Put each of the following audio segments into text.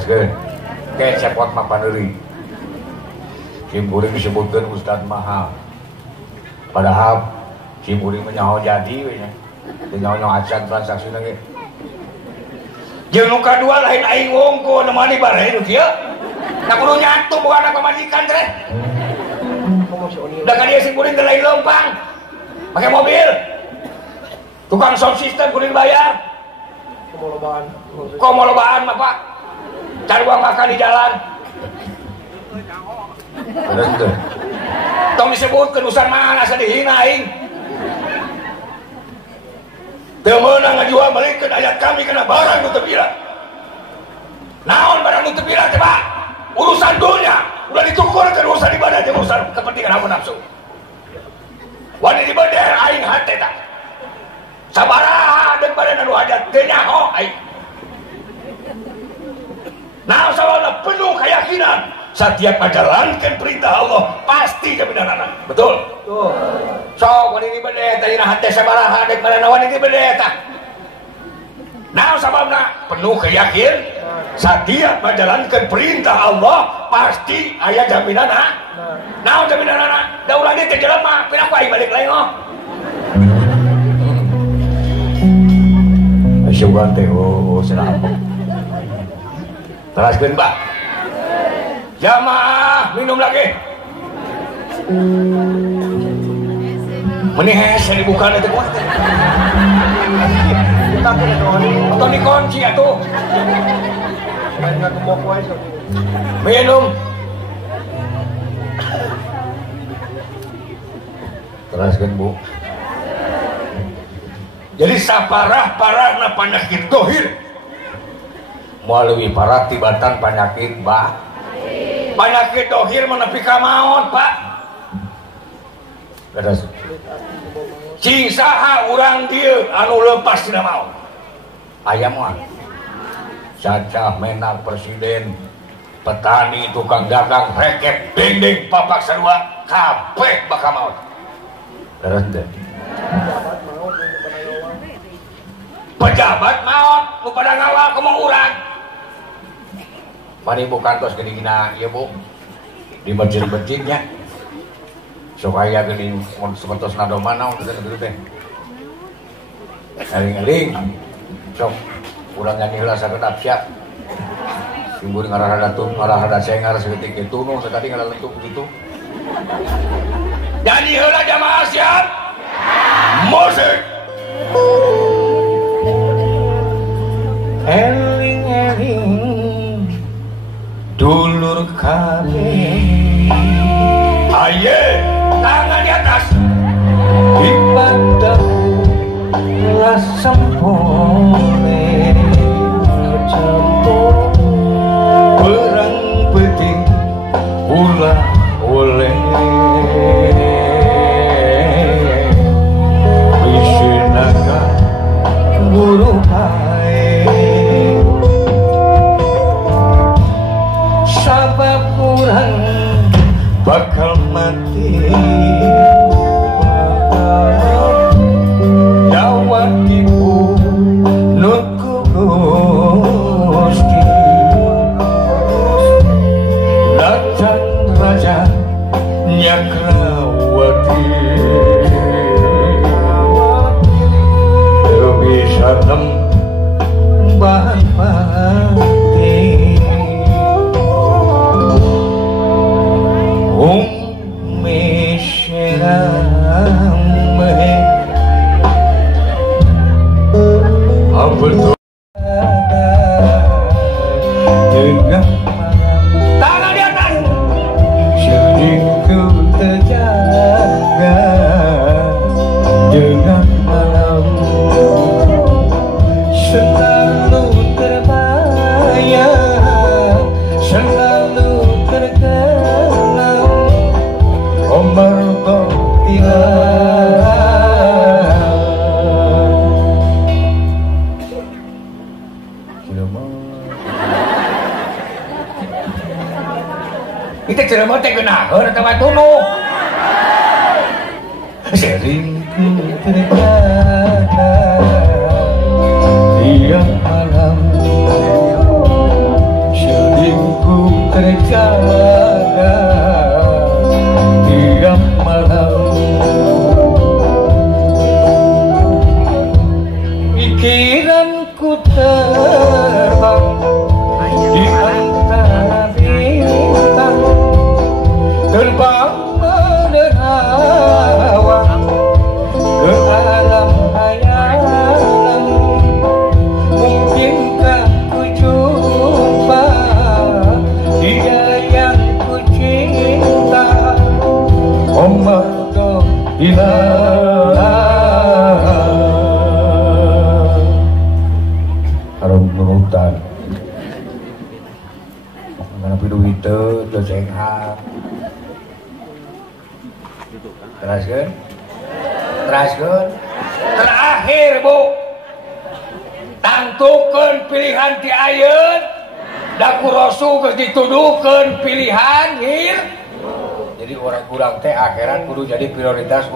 teruskeun ke cepot mapan deui Kim Kuring disebutkan Ustadz mahal padahal Kim Kuring menyaho jadi we nya nyaho acan transaksi lagi jeung nu kadua lain aing wongko nemani barahe nu kieu na kudu nyatu bukan ka majikan teh da ka dieu si Kuring teh lain leumpang make mobil tukang sound system Kuring bayar komo lobaan mah Pak cari uang makan di jalan tong disebutkeun usan mana asa dihina aing teu meunang ngajual balikeun ayat kami kana barang nu teu bila naon barang nu teu bila teh Pak urusan dunia udah ditukurkeun urusan ibadah jeung urusan kepentingan hawa nafsu wani dibeder aing hate tah sabaraha deuk badan anu hajat teu nyaho aing nah soalnya penuh keyakinan setiap menjalankan perintah Allah pasti kebenaran betul? Betul so wanita beda tadi nah hati sabaraha dek mana wanita beda tak nah sababna penuh keyakin setiap menjalankan perintah Allah pasti ayah jaminan nah jaminan da urang dia kejelas mah pina ku aing balik lain syukur teh senang teraskeun Pak jamaah minum lagi meni hese dibuka teh kuat atau dikunci atuh minum teraskeun Bu jadi saparah-parahna penyakit dohir melalui para tibatan penyakit penyakit dohir menepi ka maut Pak cing saha urang dieu anu leupas tina maut aya moal cacah menak presiden petani tukang dagang reket dendeng papak sarua kabeh bakal maut beres teh pejabat maut nu pada ngawal kumaha urang mari bukan tos gini-gina ieu Bu di masjid-masjidnya supaya geuning mun sementosna doma naon gitu teh eling-eling sok urang nyanyi heula sakedap sia simbur ngarahada tun ngarahada cengar saeutik kitu nu sakadi ngalelentuk kitu nyanyi heula jamaah siap musik eling-eling dulur kabeh aye tangan di atas ibadah rasa boleh campur perang penting ulah oleh isinaga buru sabab kurang bakal mati jawab ibu nuku gusti datang raja nyakrawati bisa nembah pati betul dengan tangan di atas sedihku terjaga dengan malam selalu terbayang selalu terkenang Omar Toktilah kita cerita teh geunaheun eta mah tunu seringku terjaga tiap malam jaga tiap malam. Pikiranku terbang di antara bintang, terbang menerawang ke alam hayalan. Mungkinkah ku jumpa dia yang ku cinta? Omar do harum nurutan mana pidu itu udah sehat. Teraskan terakhir Bu, tangtukeun pilihan ti ayeun da ku Rasul geus dituduhkeun pilihan hir. Jadi orang teh akhirat kudu jadi prioritas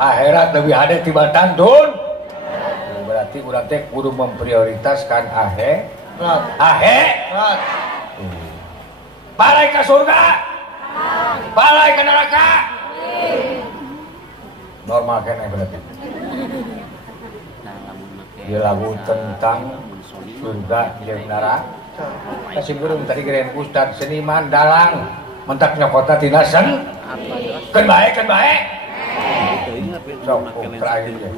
akhirat lebih hade tibatan dun. Berarti urang teh kudu memprioritaskan balai ka surga, balai ka neraka. Normal kene berarti. Dia lagu tentang surga jeung neraka. Kasih burung tadi keren Ustad seniman dalang mentak nyokota tina sen. Keun bae. Sok terakhir ya.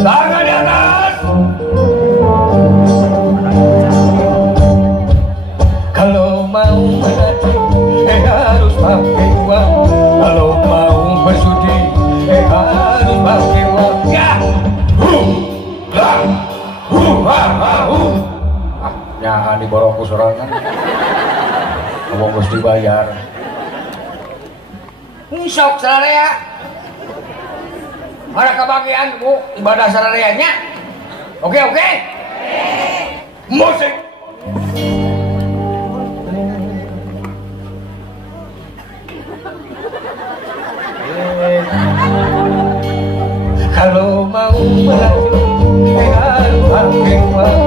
Tangan di atas. Kalau mau menanti harus pakai uang. Kalau mau bersudi harus pakai uang. Ya. Nyahan di borongku sorangan. Kamu mesti bayar. Sok sararea. Ada kebagian Bu ibadah sarareanya. Oke. Musik. Kalau mau melanjut harus pakai uang.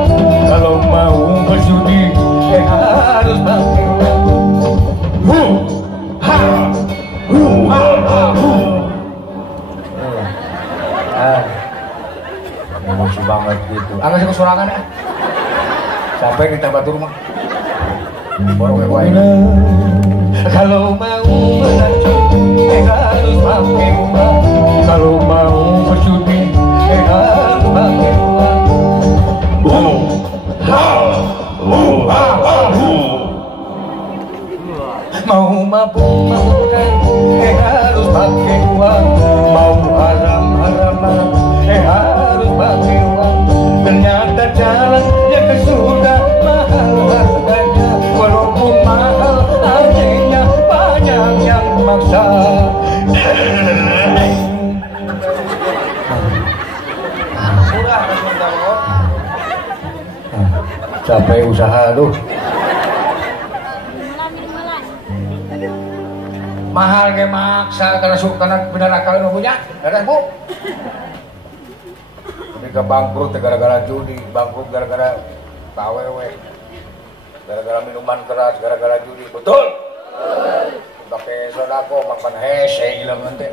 Kalau mau bersudi harus pakai uang. Emosi banget gitu. Angga sih kesurangan ya. Sampai kita batur mah. Baru kalau mau melanjut harus pakai uang. Kalau mau bersudi harus pakai uang. Mau mabuk-mabukan harus pakai uang. Mau haram-haraman harus pakai uang. Ternyata jalan yang ke surga mahal harganya. Walaupun mahal artinya banyak yang memaksa. Capek usaha tuh. Mahal ke maksa karena benar akal nu punya. Ada Bu. Tapi ke bangkrut gara-gara judi, bangkrut gara-gara awewe. Gara-gara minuman keras, gara-gara judi. Betul? Pakai sodako makan hese hilang nanti.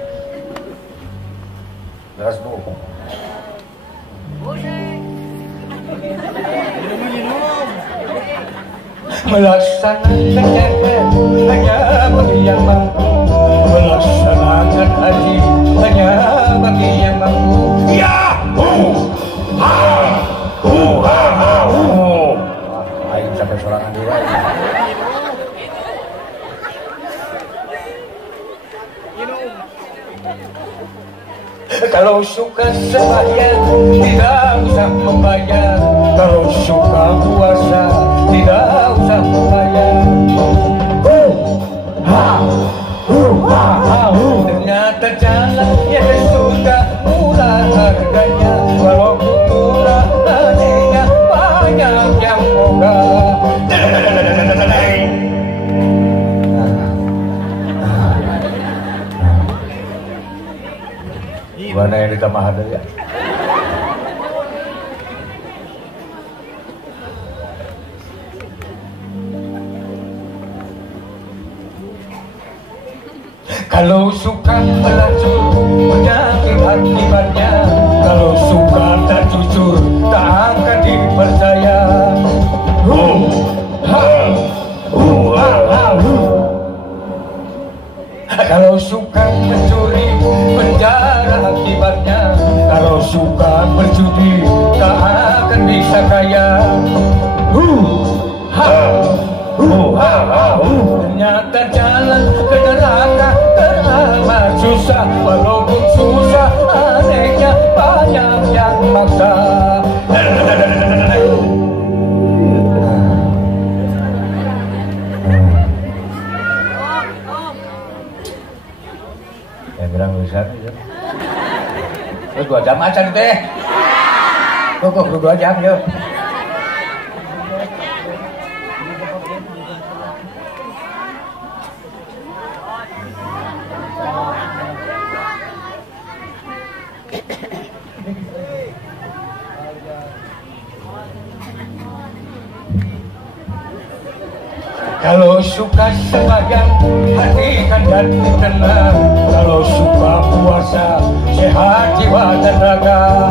Jelas Bu. Melaksanakan hanya bagi yang mampu. Melaksanakan haji hanya bagi yang mampu. Ya, ayo sampai sorangan dulu. Kalau suka sembahyang tidak usah membayar. Kalau suka puasa tidak usah membayar. Ternyata jalan yang sudah murah harganya. Walaupun murah hatinya banyak yang mogah. Mana yang mah ada ya. Kalau suka melacur penyakit akibatnya, kalau suka tak jujur tak akan dipercaya. Kalau suka mencuri penjara akibatnya, kalau suka berjudi tak akan bisa kaya. Ternyata jalan ke neraka teramat susah, walaupun susah anehnya banyak yang maksa. Yang bilang bisa ya. Terus 2 jam aja teh. Kok 2 jam yuk. Kalau suka sembahyang hati kan jadi tenang, kalau suka puasa sehat jiwa dan raga.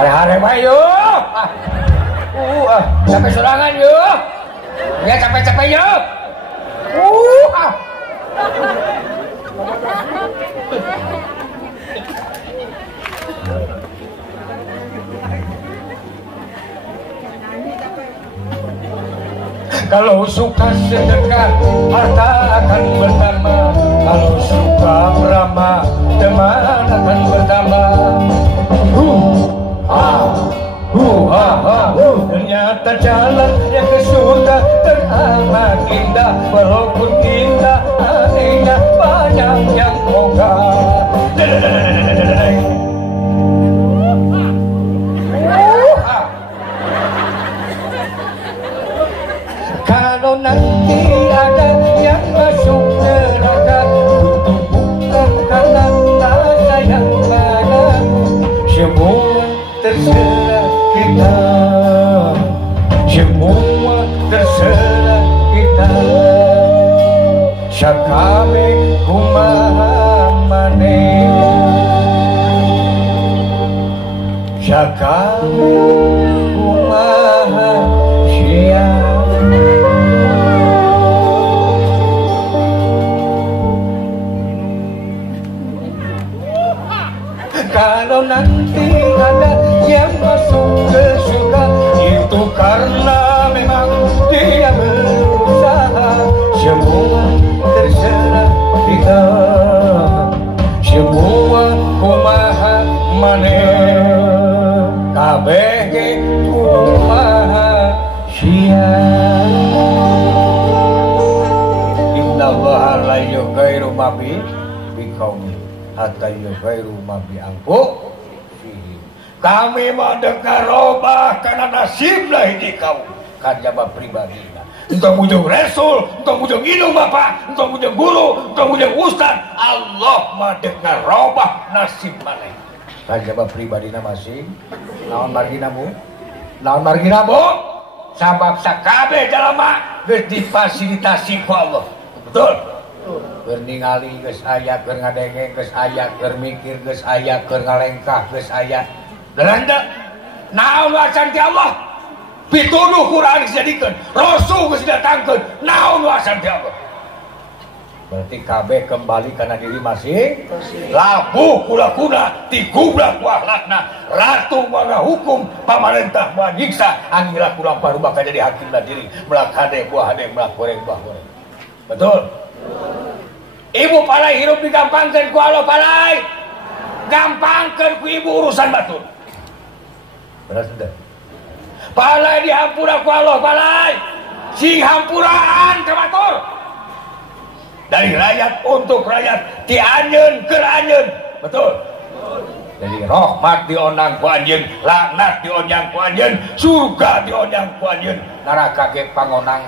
Hari-hari mah yuk. Capek sorangan yuk. Ya capek-capek yuk. Kalau suka sedekah harta akan bertambah, kalau suka beramah teman akan bertambah. Ternyata jalan yang ke surga teramat indah, walaupun indah anehnya banyak yang mogah. Kalau nanti ada yang masuk neraka, itu bukan karena tak sayang badan, semua terserah kita, semua terserah kita. Sakame kumaha maneh, sakame kumaha sia. Kalau nanti ada yang masuk ke surga, itu karena memang dia berusaha. Semua terserah kita, semua kumaha maneh, kabeh ge kumaha sia. Innallaha la yughayyiru ma biqaumin hatta yughayyiru ma bi anfusihim. Kami mah deka robah karena nasib lah hiji kaum kajaba pribadina. Entah mujung Rasul, entah mujung indung bapak, entah mujung guru, entah mujung ustad, Allah mah deka robah nasib maneh. Kajaba pribadina masing. Naon margina bu? Naon margina bu? Sabab sakabe jalema geus difasilitasi ku Allah. Betul? Keur ningali geus aya, keur ngadenge geus aya, keur mikir geus aya, keur ngalengkah geus aya. Deranda naon wacan ti Allah? Pituduh Quran dijadikeun, Rasul geus didatangkeun, naon wacan ti Allah? Berarti kabeh kembali kana diri masing. Labuh kula-kuna tigubrak ku akhlakna, ratu mangga hukum, pamarentah moal nyiksa, angila kurang parubah ka jadi hakimna diri, melak hade buah hade, melak goreng buah goreng. Betul? Ibu palai hirup digampangkeun ku Allah palai. Gampangkeun ku ibu urusan batur. Benar sudah. Palai dihampura ku Allah palai. Sing hampuraan ka batur. Dari rakyat untuk rakyat, ti anjeun keur anjeun. Betul? Jadi rahmat dionang ku anjeun, laknat dionang ku anjeun, surga dionang ku anjeun, neraka ge pangonang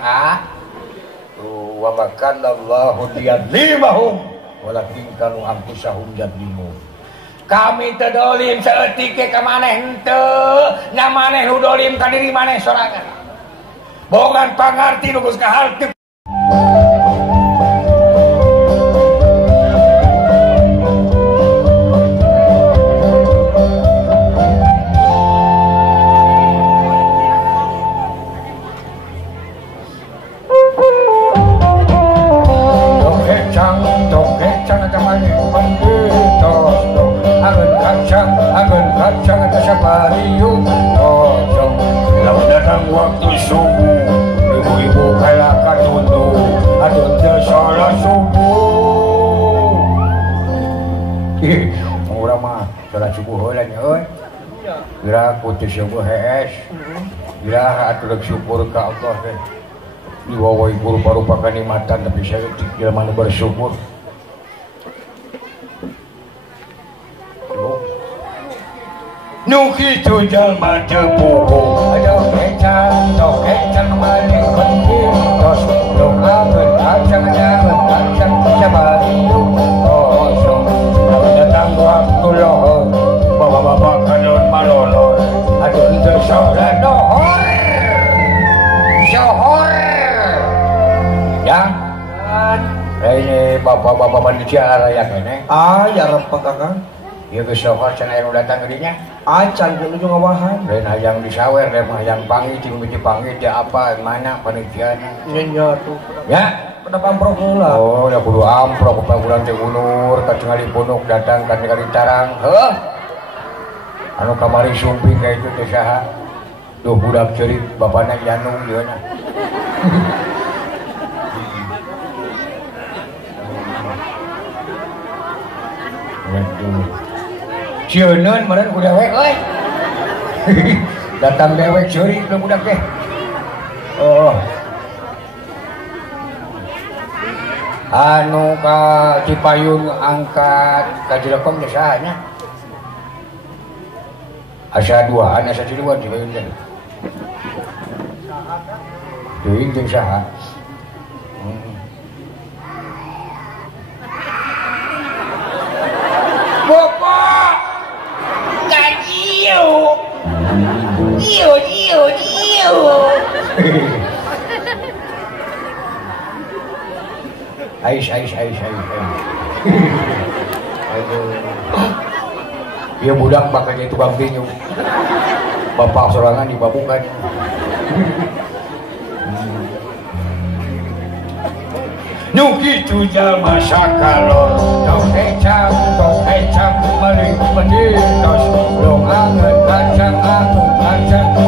Tuh. wa makanallahu liyadlimahum walakin kanu anfusahum yadlimun. Kami teu dolim saeutik ke ka maneh henteu, nya maneh nu dolim ka diri maneh sorangan. Bogan pangarti nu geus kaharteu. Jangan kesabariu kosong lamun datang waktu subuh ibu-ibu kalah katundu adun teu salat subuh urang mah salat subuh heula nya euy geura kudu subuh hees geura atuh syukur ka Allah teh diwawoi rupa-rupa kanikmatan tapi saeutik jelema nu bersyukur. Nuki tu jalma cepuku aduh kecang maning penting tos dong angeun kacang sabariu kosong datang waktu lohor bapak-bapak kadon malolor aduh teu salat sohor ya ini bapak-bapak panitia raya kene ya rempek kakang ieu geus sohor can aya nu datang geudinya acan kudu juga ngawahan lain hayang disawer lain hayang panggil cing biji panggil dia apa mana panitiana nya tuh ya pada pamprok heula oh ya kudu amprok panggulan teh ulur ka tinggali punuk datang ka tinggali tarang heuh anu kamari sumping ka itu teh saha duh budak ceurik bapana Janung yeuna Cieunun meureun ku dewek euy. Datang dewek ceurik nu budak teh. Oh. Anu ka Cipayung angkat ka Cilekom teh saha nya? Asa duaan asa ciluan Cipayung teh. Teuing jeung saha? Bapak Kajiu Jiu Ais dia budak bakal jadi tukang tinju bapak sorangan dibabukan Nuki tu jalma sakalor tong kecang meureun penditos dong angeun kacang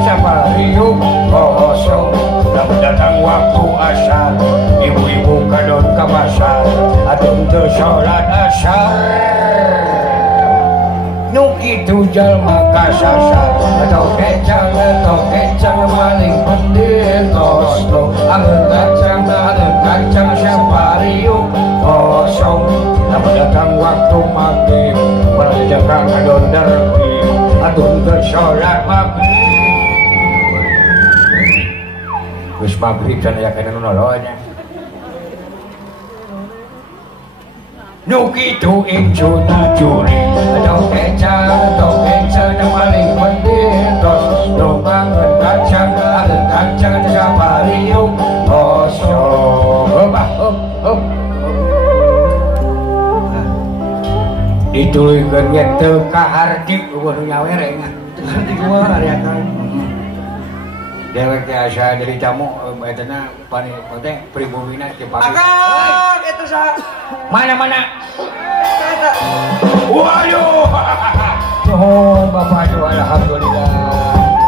sabariu kosong lamun datang waktu asar ibu-ibu kadon ka pasar adun teu salat asar Nuki tu jalma kasasar tong kecang maling penditos dong angeun kacang sabariu kosong lamun datang waktu maghrib malajakan kadon derbi adun teu salat maghrib geus maghrib can aya kana nu nolonya Nuki tu incuna curi tong kecang maling penditos dong angeun kacang sabariu kosong dituluykeun ge teu kaharti eueuh nu nyawereng nanti gua area kan dewek teh asa jadi tamu etana pani teh pribumina teh pamit akang eta saha Mana eta Waduh nuhun bapak aduh alhamdulillah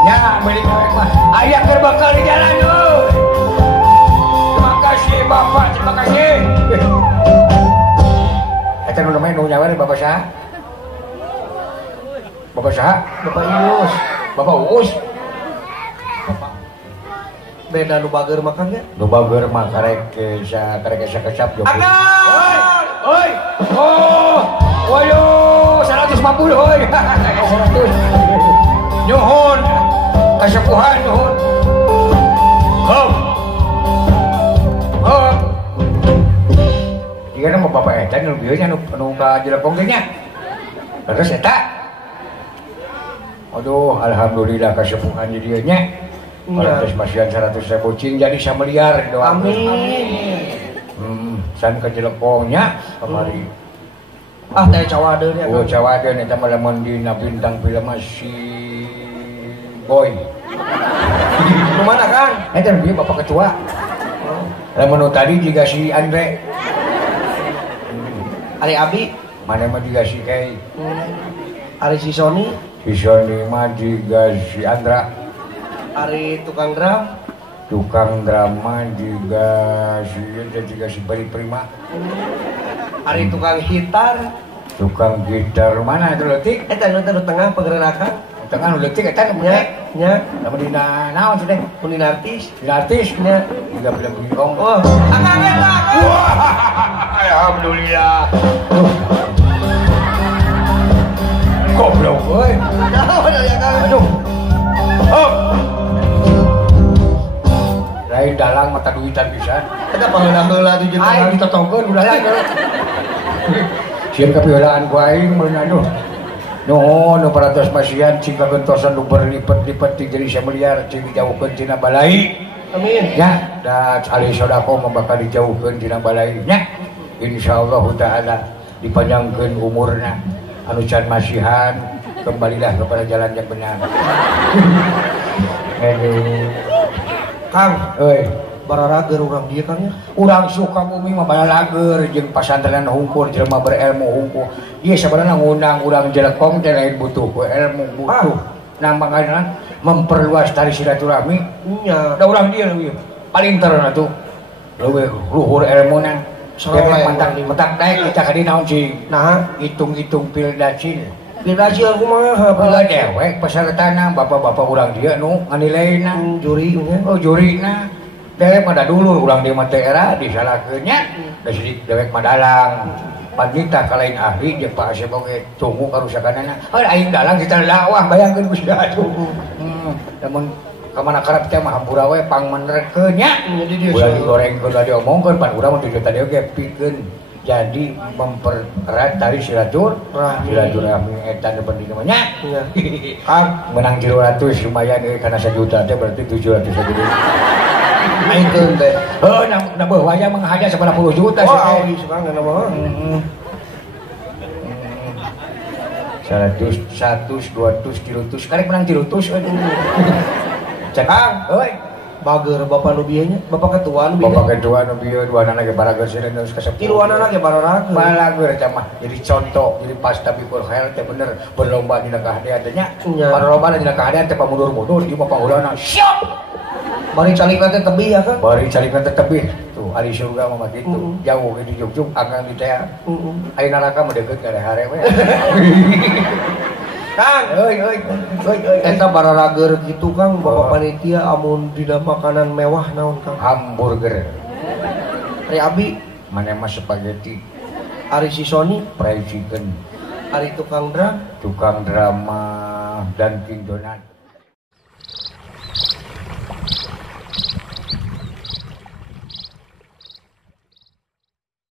Ya beli dewek mah aya keur bakal di jalan euy Terima kasih bapak terima kasih eta nu namanya nu nyawer bapak saha bapak saha Bapak Ius bapak Uus beda nu bager makan ge nu bager mah karek kecap jo Oi oh waduh 150 euy 100 nyuhun kasepuhan nyuhun hop Jika nama bapak eta nu bieu nya nu ka Jelekong teh nya. Terus eta. Aduh, alhamdulillah kasepuhan di dieu nya. Kalau masihan 100.000 cing jadi sameliar doang. Amin. San ka Jelekong nya kamari. Ah teh cawadeun ya. Oh, cawadeun eta mah lamun dina bintang film si Boy. Di mana Kang? Eta dia bapak ketua. Lamun tadi juga si Andre. Ari Abi, Mana mah juga si Kay. Ari si Sony, Si Sony mah juga si Andra. Ari tukang drum, Tukang drama juga si Bali Prima. Ari tukang gitar. Tukang gitar mana itu letik? Eta nu tengah pergerakan. Tengah nu letik eta nu Nya, nya, Nama dina naon teh? kunin artis. Dina artis Nya. juga film bingkong. Oh, Akang eta. Alhamdulillah. Goblok euy. Naon ya Kang? Aduh. Oh. Lain dalang mata duitan pisan. Eta paheula-heula tuh jeung Aing ditotongkeun udah lah. Sieun kapiolaan ku aing mun anu. Nu paratos masihan cing kagentosan nu berlipat-lipat ti jadi sameliar cing dijauhkeun tina balai. Amin. Ya, da ali sodako bakal dijauhkeun tina balai nya. Insyaallah taala dipanjangkeun umurna. Anu can masihan kembalilah kepada jalan yang benar. Aduh. Kang, Euy, bararager urang dieu Kang ya. urang Sukabumi mah balalager jeung pasantren hungkul jelema berilmu hungkul. Ieu sabarana ngundang urang Jelekong teh lain butuh ku ilmu butuh. Nambangan memperluas tali silaturahmi. Nya. Da urang dieu leuwih paling terna tuh. Leuwih luhur ilmuna. Sareng mentak daek kita ka dina cing. Nah, Hitung-hitung pildacil. pilasi aku mah Heula dewek pesertana bapak-bapak urang dieu nu nganileina. juri nya. Oh jurina dewek pada dulu ulang di mata era disalahkeun nya da sidik dewek madalang pandita kalain ahli jeung Pak Asep oge tunggu karusakanana aing dalang kita lawah bayangkeun Gusti atuh lamun kamana karep teh mah hampura we pangmenerkeun nya Jadi dia ulah digorengkeun ulah diomongkeun pan urang mah tujuan tadi oge pikeun jadi mempererat tali silaturahmi eta nu penting mah nya Iya. Kang menang 300 lumayan euy kana 1 juta teh berarti 700 juta. Aingkeun teh. Heuh nambah waya mah haja 90 juta Oh, sih. awi suka ngana mah. 100, 200, 300, karek menang 300 aduh. Cekang, euy. Bager bapak nu bieu nya, bapak ketua nu bieu. Bapak kedua nu bieu duanana ge barageun seureun geus ka 10. Tiluanana ge bararager. Balager teh mah jadi contoh, jadi pas tapi khair teh bener berlomba dina kahadean teh nya. Nya. Parlomba dina kahadean teh pamundur-mundur ieu mah panggulana. Siap. Bari calika teh tebih ya Kang. Bari carikan teh tebih tuh ari surga mah kitu. Jauh ge di Jugjug akan di teh. Ari neraka mah deukeut ka hare we. Kang, Euy. eta bararager kitu Kang, bapak panitia amun dina makanan mewah naon Kang? Hamburger. Ari Abi, Mana mah spaghetti, Ari si Sony, fried chicken, Ari tukang drum, tukang drama, dan King Donat.